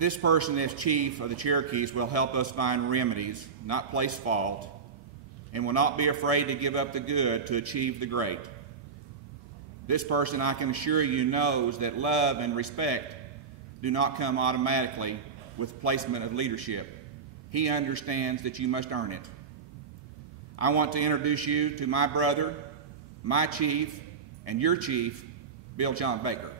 This person as chief of the Cherokees will help us find remedies, not place fault, and will not be afraid to give up the good to achieve the great. This person, I can assure you, knows that love and respect do not come automatically with placement of leadership. He understands that you must earn it. I want to introduce you to my brother, my chief, and your chief, Bill John Baker.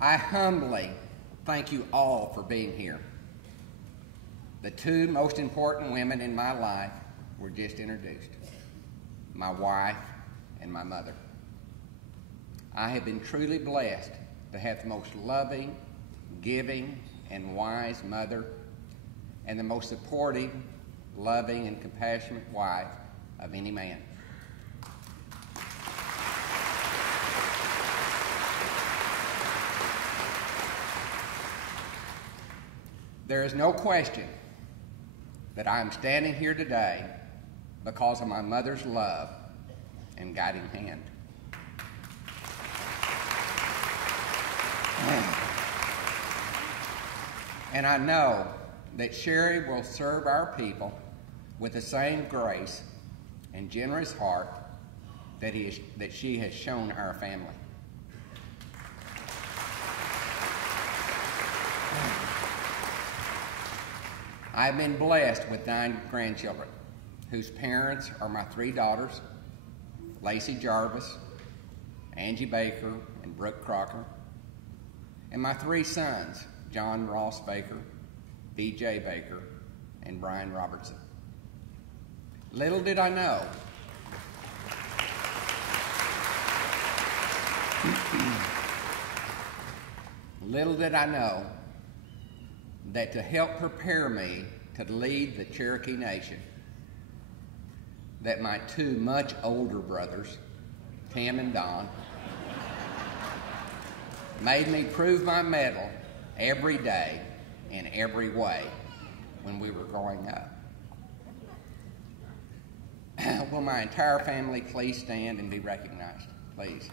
I humbly thank you all for being here. The two most important women in my life were just introduced, my wife and my mother. I have been truly blessed to have the most loving, giving, and wise mother, and the most supportive, loving, and compassionate wife of any man. There is no question that I am standing here today because of my mother's love and guiding hand. And I know that Sherry will serve our people with the same grace and generous heart that she has shown our family. I've been blessed with 9 grandchildren, whose parents are my 3 daughters, Lacey Jarvis, Angie Baker, and Brooke Crocker, and my 3 sons, John Ross Baker, B.J. Baker, and Brian Robertson. Little did I know that to help prepare me to lead the Cherokee Nation, that my 2 much older brothers, Tim and Don, made me prove my mettle every day in every way when we were growing up. Will my entire family please stand and be recognized, please?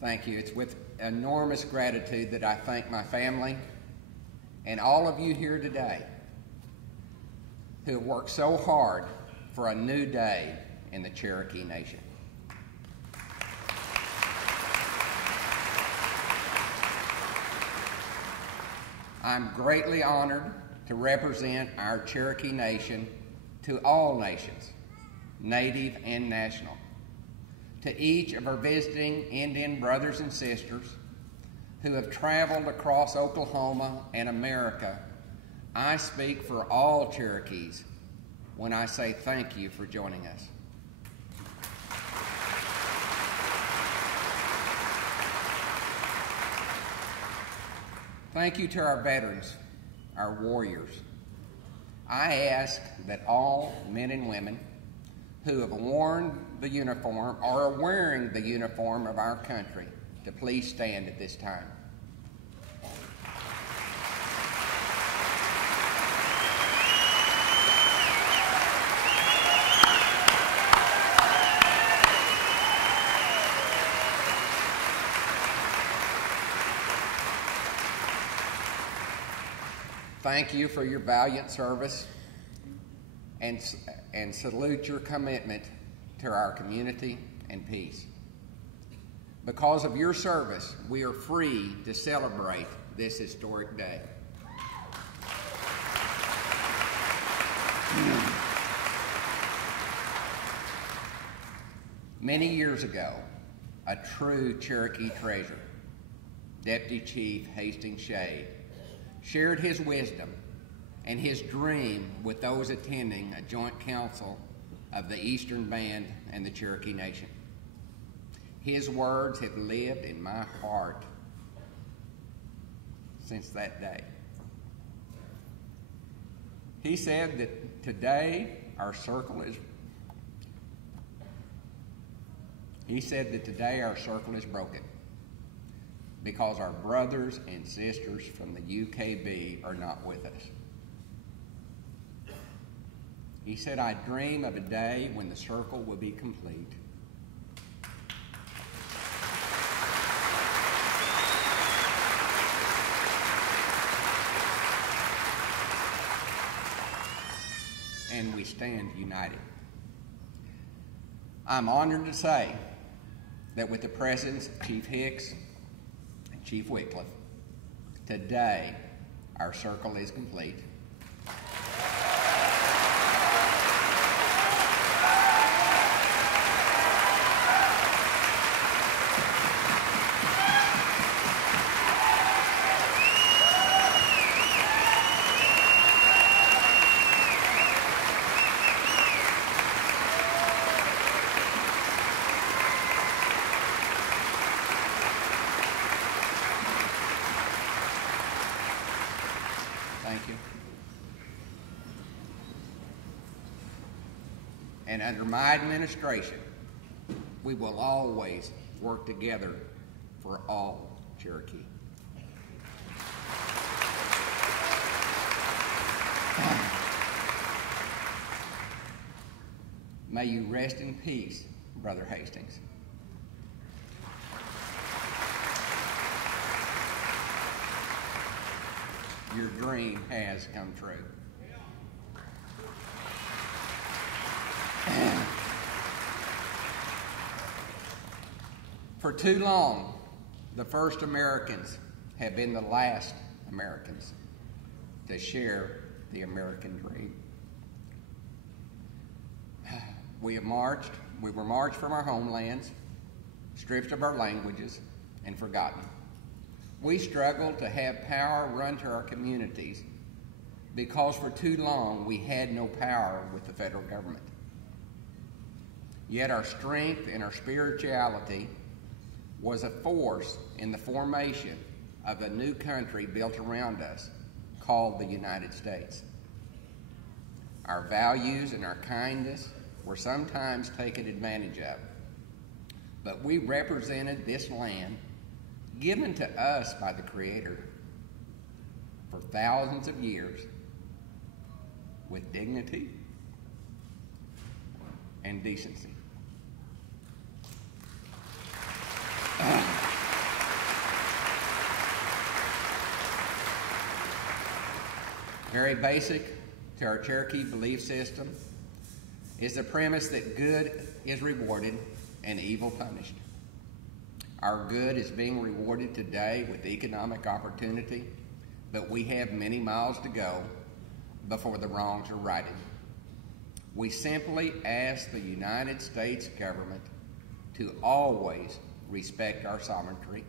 Thank you. It's with enormous gratitude that I thank my family and all of you here today who have worked so hard for a new day in the Cherokee Nation. I'm greatly honored to represent our Cherokee Nation to all nations, native and national. To each of our visiting Indian brothers and sisters who have traveled across Oklahoma and America, I speak for all Cherokees when I say thank you for joining us. Thank you to our veterans, our warriors. I ask that all men and women who have worn the uniform or are wearing the uniform of our country to please stand at this time. Thank you for your valiant service and salute your commitment to our community and peace. Because of your service, we are free to celebrate this historic day. Many years ago, a true Cherokee treasure, Deputy Chief Hastings Shade, shared his wisdom and his dream with those attending a joint council of the Eastern Band and the Cherokee Nation. His words have lived in my heart since that day. He said that today our circle is broken because our brothers and sisters from the UKB are not with us. He said, I dream of a day when the circle will be complete. And we stand united. I'm honored to say that with the presence of Chief Hicks and Chief Wickliffe, today our circle is complete. Thank you. And under my administration, we will always work together for all Cherokee. May you rest in peace, Brother Hastings. Your dream has come true. For too long, the first Americans have been the last Americans to share the American dream. We were marched from our homelands, stripped of our languages, and forgotten. We struggled to have power run to our communities because for too long we had no power with the federal government. Yet our strength and our spirituality was a force in the formation of a new country built around us called the United States. Our values and our kindness were sometimes taken advantage of, but we represented this land given to us by the Creator for thousands of years with dignity and decency. Very basic to our Cherokee belief system is the premise that good is rewarded and evil punished. Our good is being rewarded today with economic opportunity, but we have many miles to go before the wrongs are righted. We simply ask the United States government to always respect our sovereignty,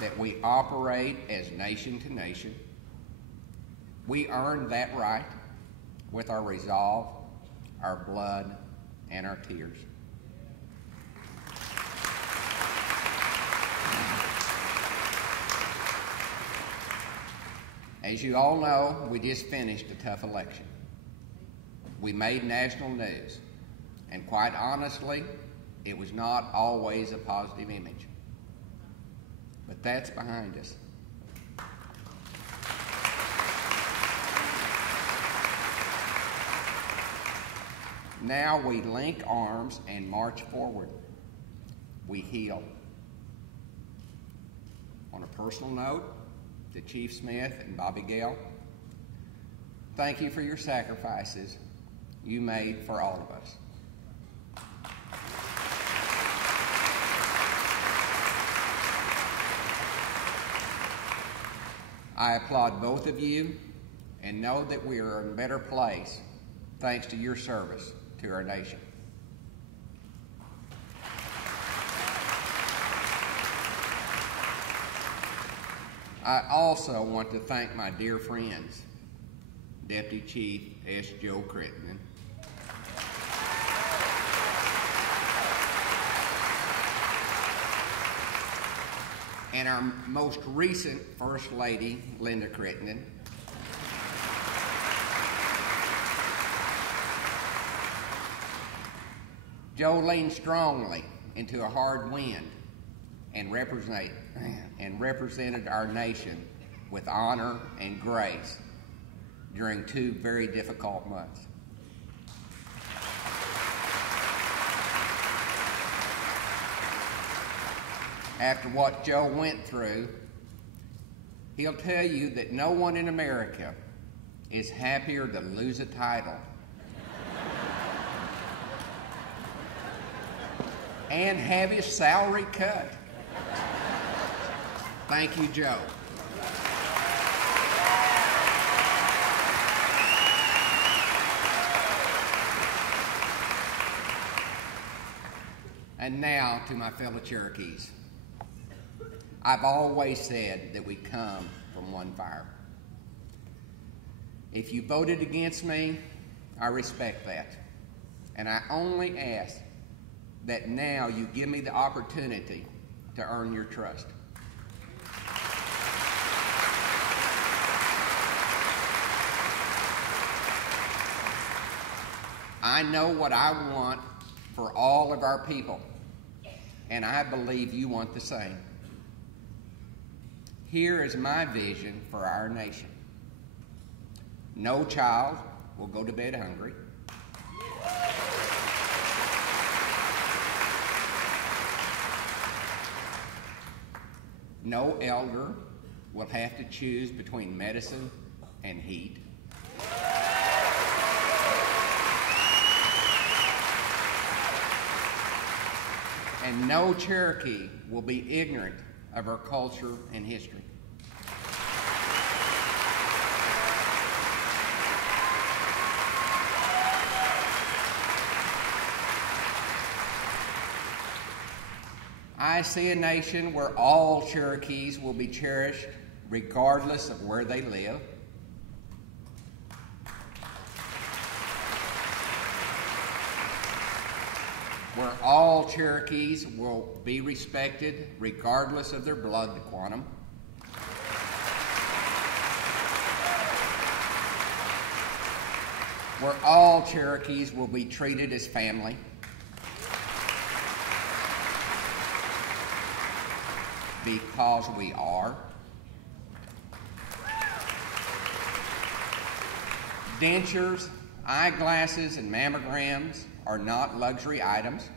that we operate as nation to nation. We earned that right with our resolve, our blood, and our tears. As you all know, we just finished a tough election. We made national news, and quite honestly, it was not always a positive image. But that's behind us. Now we link arms and march forward. We heal. On a personal note, to Chief Smith and Bobby Gale, thank you for your sacrifices you made for all of us. I applaud both of you and know that we are in a better place thanks to your service to our nation. I also want to thank my dear friends, Deputy Chief S. Joe Crittenden, and our most recent First Lady, Linda Crittenden, Joe leaned strongly into a hard wind and represented our nation with honor and grace during 2 very difficult months. After what Joe went through, he'll tell you that no one in America is happier to lose a title and have his salary cut. Thank you, Joe. And now to my fellow Cherokees. I've always said that we come from one fire. If you voted against me, I respect that. And I only ask that now you give me the opportunity to earn your trust. I know what I want for all of our people, and I believe you want the same. Here is my vision for our nation. No child will go to bed hungry. No elder will have to choose between medicine and heat. And no Cherokee will be ignorant of our culture and history. I see a nation where all Cherokees will be cherished regardless of where they live. Where all Cherokees will be respected regardless of their blood quantum. Where all Cherokees will be treated as family. Because we are. Dentures, eyeglasses, and mammograms are not luxury items,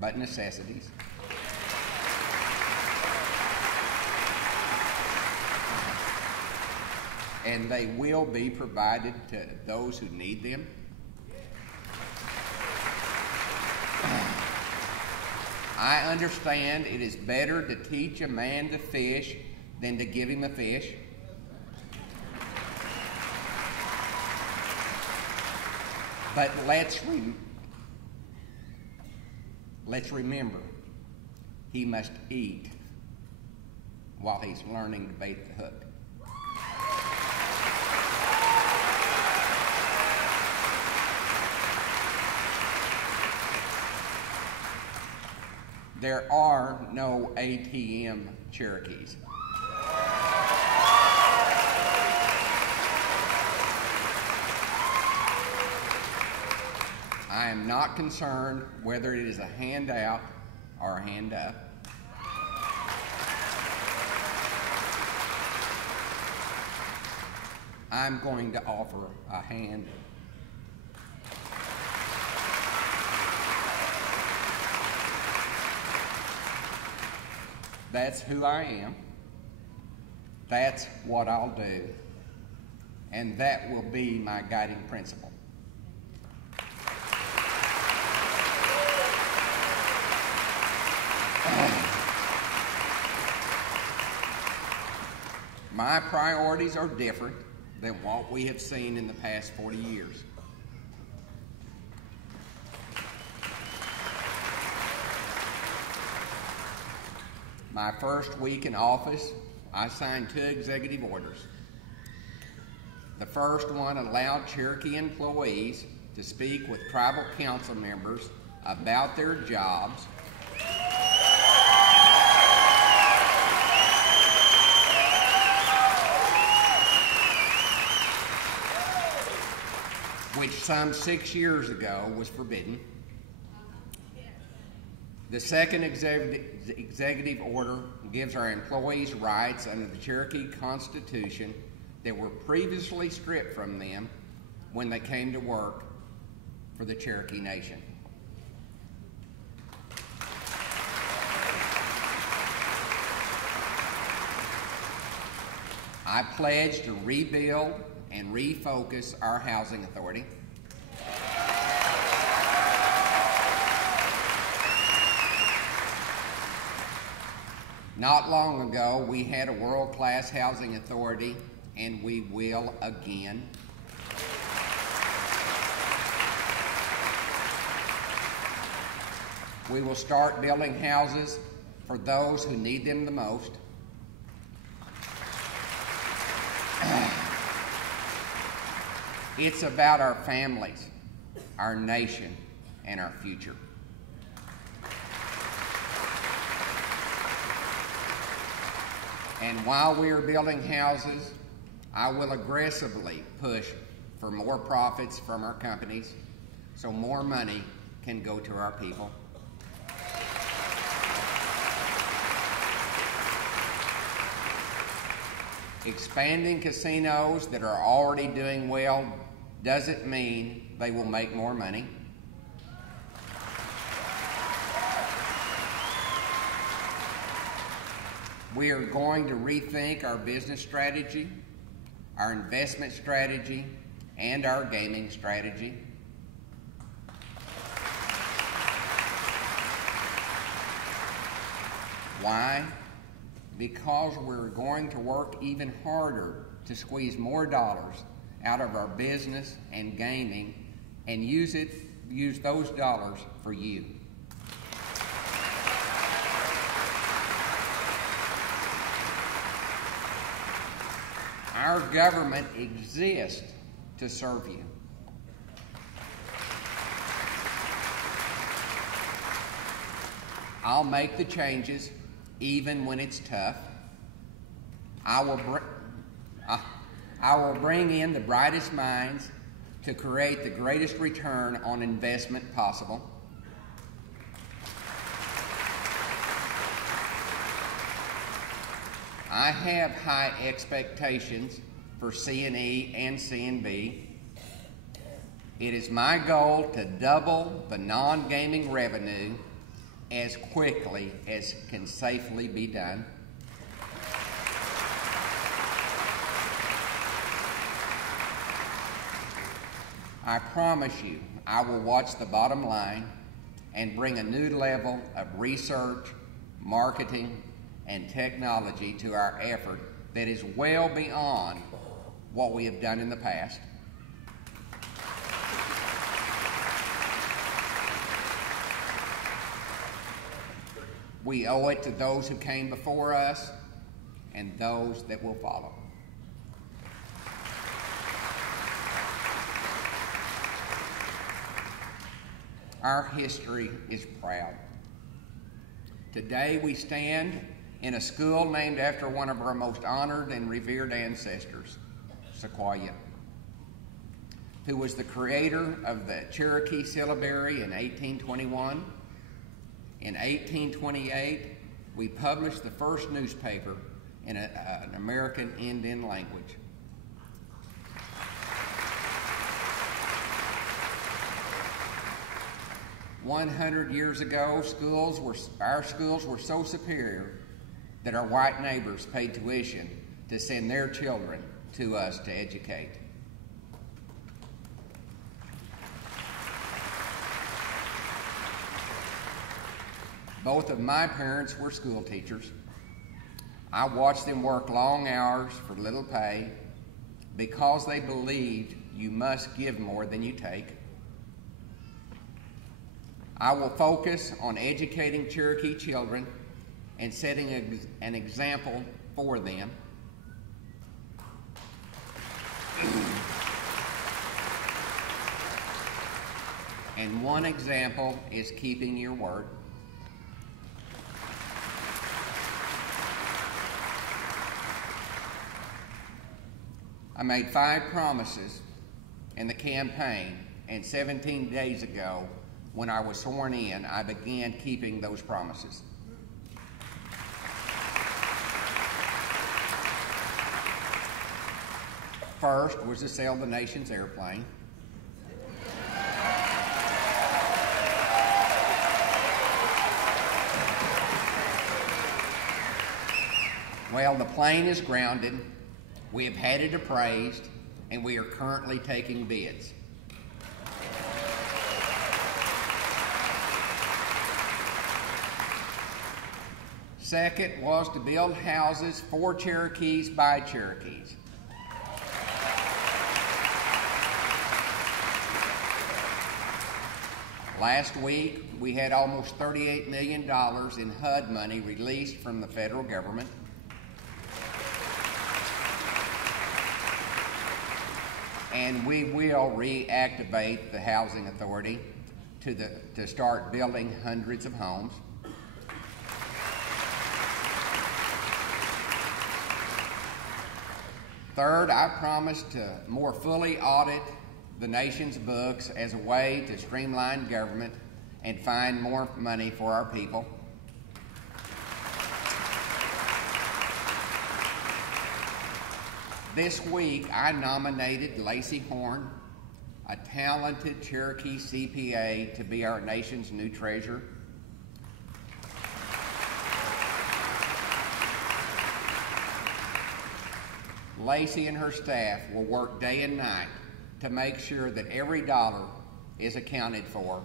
but necessities. And they will be provided to those who need them. I understand it is better to teach a man to fish than to give him a fish. But let's remember, he must eat while he's learning to bait the hook. There are no ATM Cherokees. I am not concerned whether it is a handout or a hand up. I'm going to offer a hand. That's who I am. That's what I'll do. And that will be my guiding principle. my priorities are different than what we have seen in the past 40 years. My first week in office, I signed 2 executive orders. The first one allowed Cherokee employees to speak with tribal council members about their jobs which some 6 years ago was forbidden. The second executive order gives our employees rights under the Cherokee Constitution that were previously stripped from them when they came to work for the Cherokee Nation. I pledge to rebuild and refocus our housing authority. Not long ago, we had a world-class housing authority, and we will again. We will start building houses for those who need them the most. It's about our families, our nation, and our future. And while we are building houses, I will aggressively push for more profits from our companies so more money can go to our people. Expanding casinos that are already doing well doesn't mean they will make more money. We are going to rethink our business strategy, our investment strategy, and our gaming strategy. Why? Because we're going to work even harder to squeeze more dollars out of our business and gaming and use those dollars for you. Our government exists to serve you. I'll make the changes even when it's tough. I will bring in the brightest minds to create the greatest return on investment possible. I have high expectations for C&E and C&B. It is my goal to double the non-gaming revenue as quickly as can safely be done. I promise you, I will watch the bottom line and bring a new level of research, marketing, and technology to our effort that is well beyond what we have done in the past. We owe it to those who came before us and those that will follow. Our history is proud. Today we stand in a school named after one of our most honored and revered ancestors, Sequoyah, who was the creator of the Cherokee syllabary in 1821. In 1828, we published the first newspaper in an American Indian language. "100 years ago, our schools were so superior that our white neighbors paid tuition to send their children to us to educate. Both of my parents were school teachers. I watched them work long hours for little pay because they believed you must give more than you take. I will focus on educating Cherokee children and setting an example for them. And one example is keeping your word. I made 5 promises in the campaign, and 17 days ago, when I was sworn in, I began keeping those promises. First was to sell the nation's airplane. Well, the plane is grounded. We have had it appraised, and we are currently taking bids. Second was to build houses for Cherokees by Cherokees. Last week, we had almost $38 million in HUD money released from the federal government. And we will reactivate the Housing Authority to start building hundreds of homes. Third, I promised to more fully audit the nation's books as a way to streamline government and find more money for our people. This week, I nominated Lacey Horn, a talented Cherokee CPA, to be our nation's new treasurer. Lacey and her staff will work day and night to make sure that every dollar is accounted for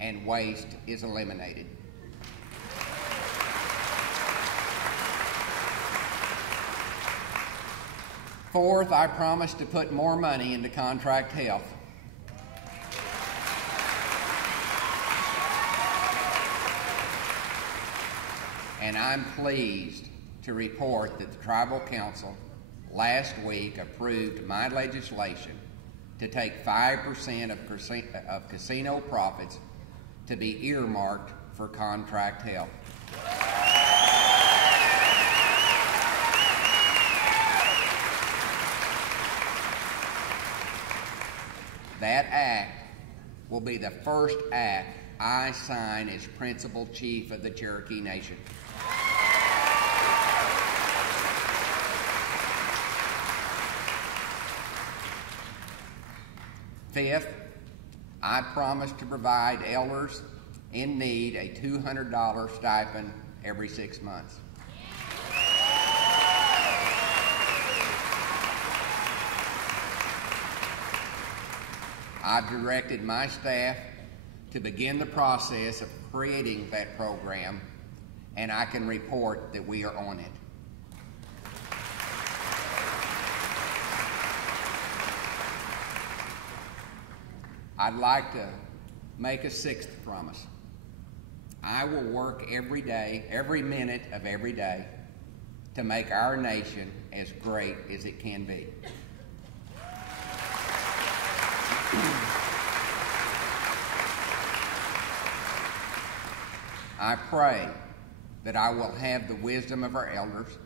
and waste is eliminated. Fourth, I promised to put more money into contract health. And I'm pleased to report that the Tribal Council last week approved my legislation to take 5% of casino profits to be earmarked for contract health. That act will be the first act I sign as Principal Chief of the Cherokee Nation. Fifth, I promise to provide elders in need a $200 stipend every 6 months. I've directed my staff to begin the process of creating that program, and I can report that we are on it. I'd like to make a 6th promise. I will work every day, every minute of every day, to make our nation as great as it can be. I pray that I will have the wisdom of our elders,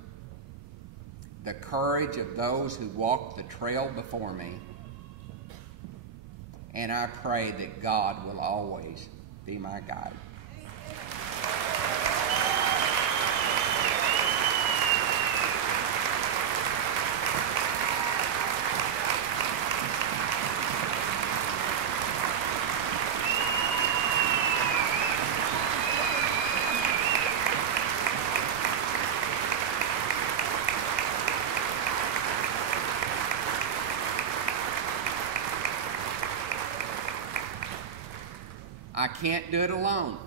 the courage of those who walked the trail before me, and I pray that God will always be my guide. I can't do it alone.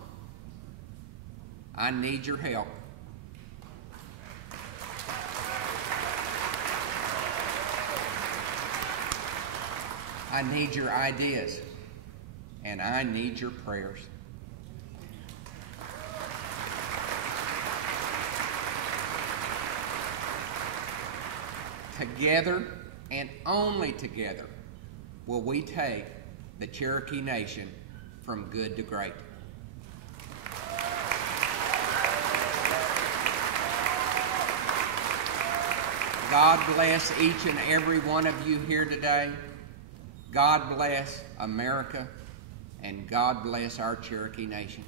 I need your help. I need your ideas, and I need your prayers. Together, and only together, will we take the Cherokee Nation from good to great. God bless each and every one of you here today. God bless America, and God bless our Cherokee Nation.